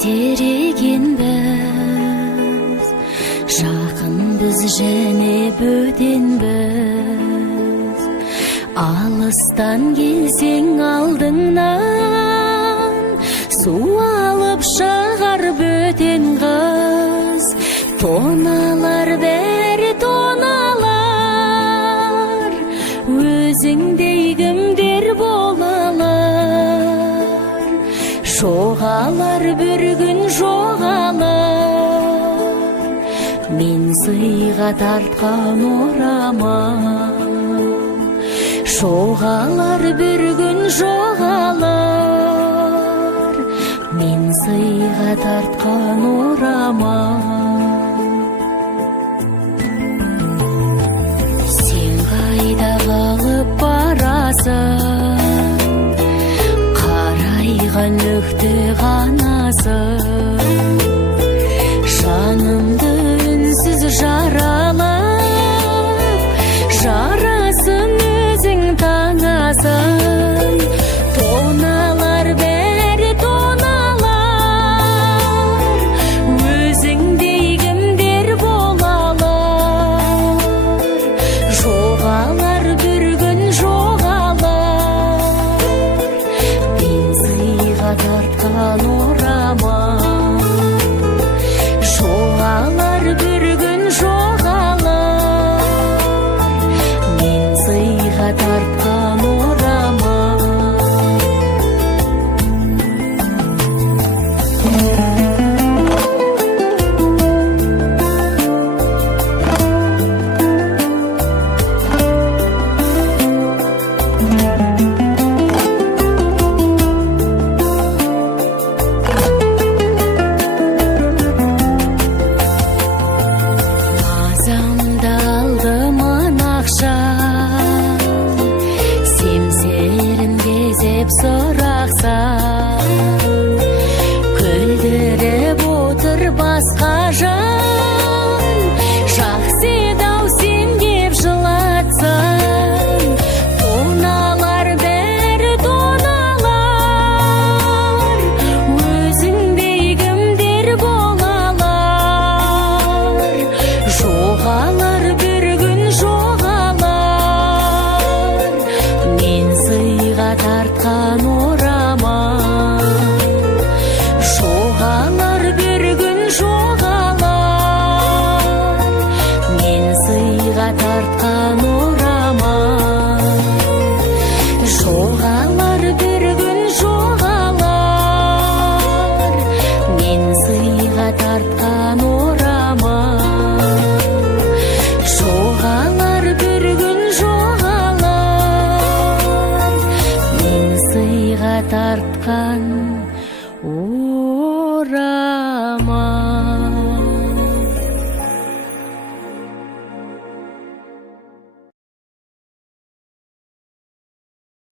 Терегенбіз, жақын біз және бөтенбіз. Алыстан келсең алдыңнан, су алып шығар бөтен қыз. Тоналар бәрі тоналар, өзіңдей кімдер болалар. Жоғалар бір күн жоғалар, мен сыйға тартқан орамал. Жоғалар бір күн жоғалар, мен сыйға тартқан орамал. Сен қайда қалып барасың, нүкті ғанасың. Жанымды үнсіз жаралап, жарасын өзің таңасың. Тоналар бәрі тоналар, өзіңдей кімдер болалар. Жоғалар бір күн жоғалар, тартқан орамал. Жоғалар бір күн жоғалар, мен сыйға тартқан орамал. Сұрақсан, күлдіріп отыр басқа жан. Жақсы еді-ау сен кеп жылатсаң. Тоналар бәрі тоналар, өзіңдей кімдер болалар. Жоғалар бір күн жоғалар, мен сыйға тартқан орамал. Жоғалар бір күн жоғалар, мен сыйға тартқан орамал. Жоғалар бір күн жоғалар, мен сыйға тартқан орамал. Жоғалар бір күн жоғалар, мен сыйға тартқан